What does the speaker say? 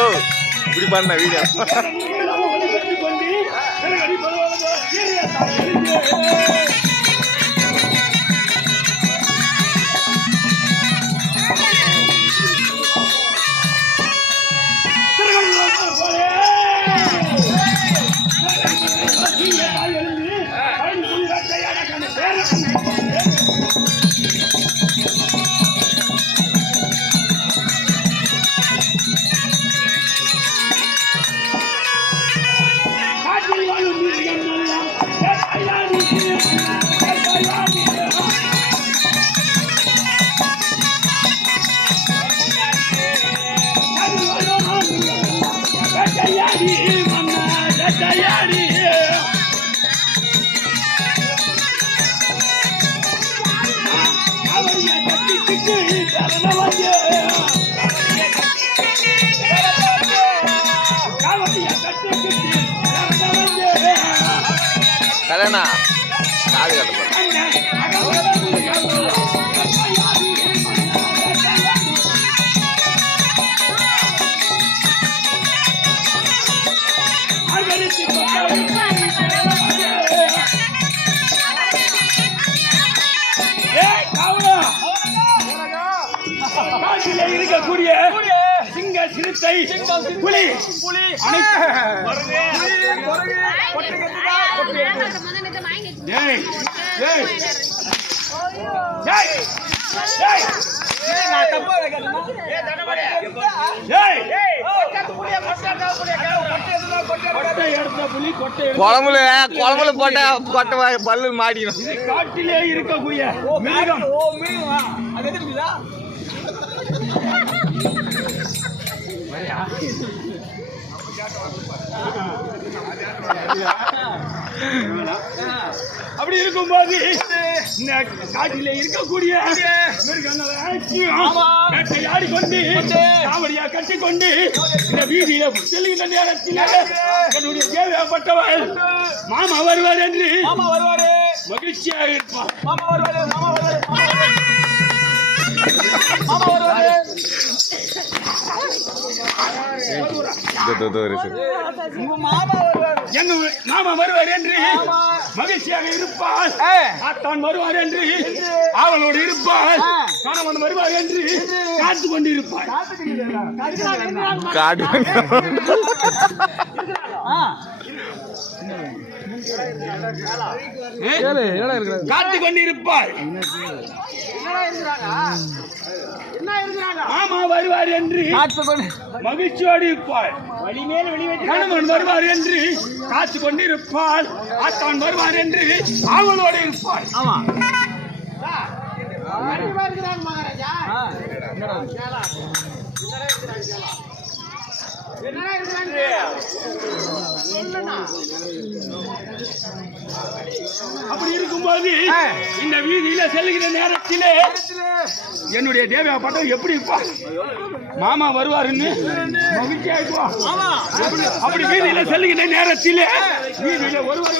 இப்படி பண்ண வீடியோ கல்யாணா காது கட்ட இருக்கக்கூடிய சிங்க சிறுத்தை புலி குழம்புல போட்ட கொட்டை பல்லு மாட்டிடும். காட்டிலே இருக்கக்கூடிய மிருகம் அப்படி இருக்கும்போது இந்த காட்டிலே இருக்கக்கூடிய ஆடிக்கொண்டு காவடியா கட்டிக்கொண்டு இந்த வீதியில செல்கின்ற நேரத்தில் என்னுடைய தேவைப்பட்டவள் மாமா வருவார் என்று மகிழ்ச்சியாக இருப்பார். மாமா வருவார் என்று மகிழ்ச்சியாக இருப்பாள். ஆத்தான் வருவார் என்று அவளோடு இருப்பாள். கணவன் வருவார் என்று காத்து கொண்டு இருப்பாள். காத்து கொண்டிருப்பாள். மாமா வருவார் என்று மகிழ்ச்சியோடு இருப்பாள். கணவன் வருவார் என்று காத்து கொண்டிருப்பாள். ஆத்தான் வருவார் என்று அவளோடு இருப்பாள். அப்படி இருக்கும்போது இந்த வீதியில செல்கிற நேரத்திலே என்னுடைய தேவைப்பட்டவன் எப்படி இருப்பா? மாமா வருவாருன்னு மகிழ்ச்சியா இருப்பா. அப்படி வீதியில செல்கிற நேரத்திலே வீதியில ஒருவர்